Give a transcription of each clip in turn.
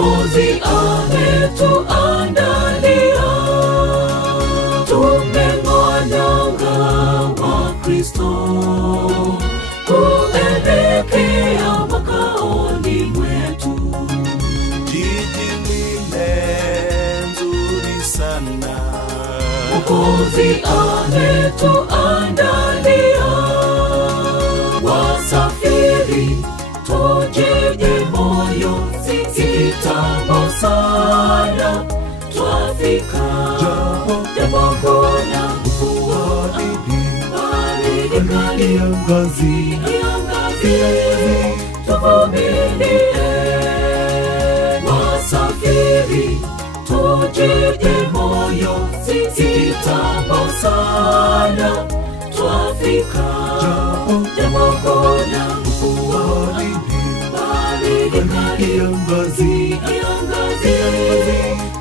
Mwokozi ametuandalia, tumeng'oa nanga wa Kristo, kuelekea makaoni mwetu. Jiji lile nzuri sana, Mwokozi ametuandalia, wasafiri tujenge moyo, kitambo sana twafika. Jambo kuna baridi kali, kiangazi, tuvumilie. Wasafiri tujenge moyo, kitambo sana twafika. Jambo kuna baridi kali, kiangazi,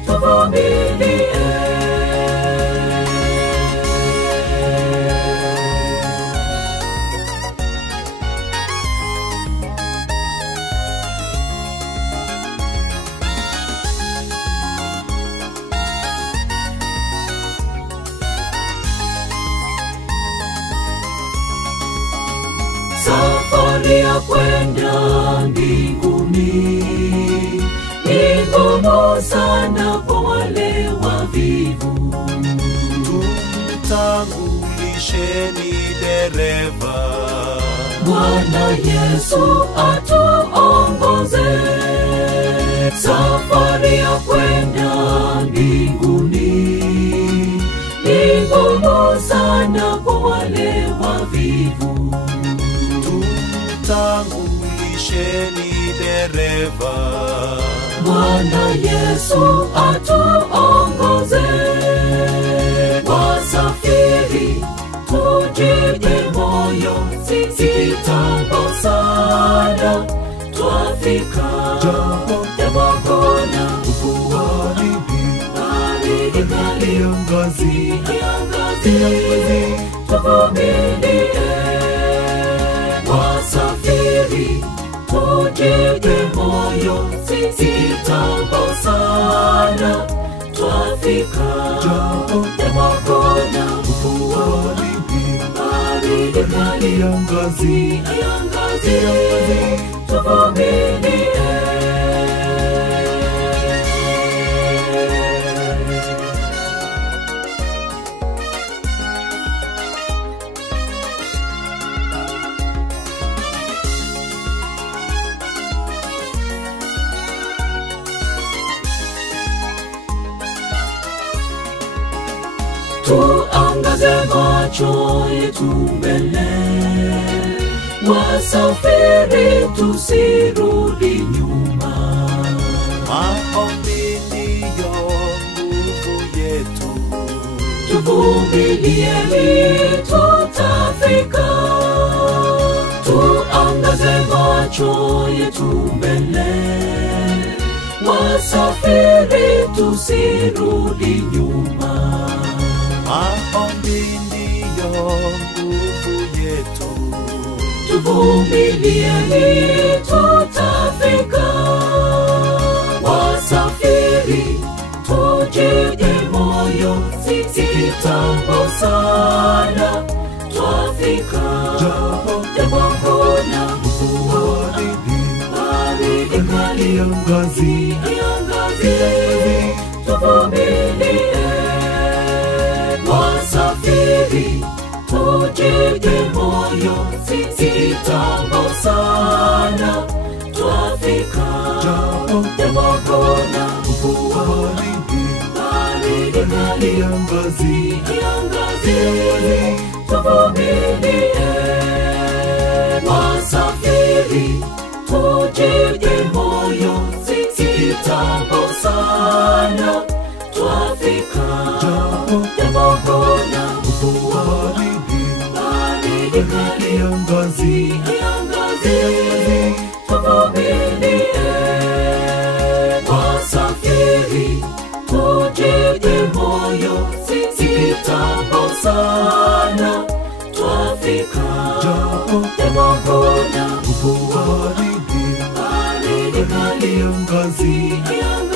tuvumilie. Safari ya kwenda mbinguni ni ngumu sana kwa wale wavivu. tumtangulisheni dereva, Bwana Yesu atuongoze. Safari ya kwenda mbinguni ni ngumu sana kwa wale wavivu. tumtangulisheni dereva, Bwana Yesu atuongoze. Wasafiri tujenge moyo, kitambo sana twafika. Jambo kuna baridi kali, kiangazi, tuvumilie. Wasafiri tujenge moyo, kitambo sana twafika. Jambo kuna baridi kali, kiangazi, tuvumilie. Tuangaze macho yetu mbele, wasafiri tusirudi nyuma. maombi ndiyo nguvu yetu, Tuvumilieni tutafika. Tuangaze macho yetu mbele, wasafiri tusirudi nyuma. maombi ndiyo nguvu yetu, Tuvumilieni tutafika. Wasafiri tujenge moyo, kitambo sana twafika. Jambo kuna baridi kali, kiangazi, tuvumilie. Wasafiri tujenge moyo, kitambo sana twafika. Jambo kuna baridi kali, kiangazi, tuvumilie. Wasafiri tujenge moyo, kitambo sana twafika. Jambo kuna baridi kali, kiangazi, tuvumilie. Wasafiri tujenge moyo, kitambo sana twafika. Jambo kuna baridi kali, kiangazi, kiangazi.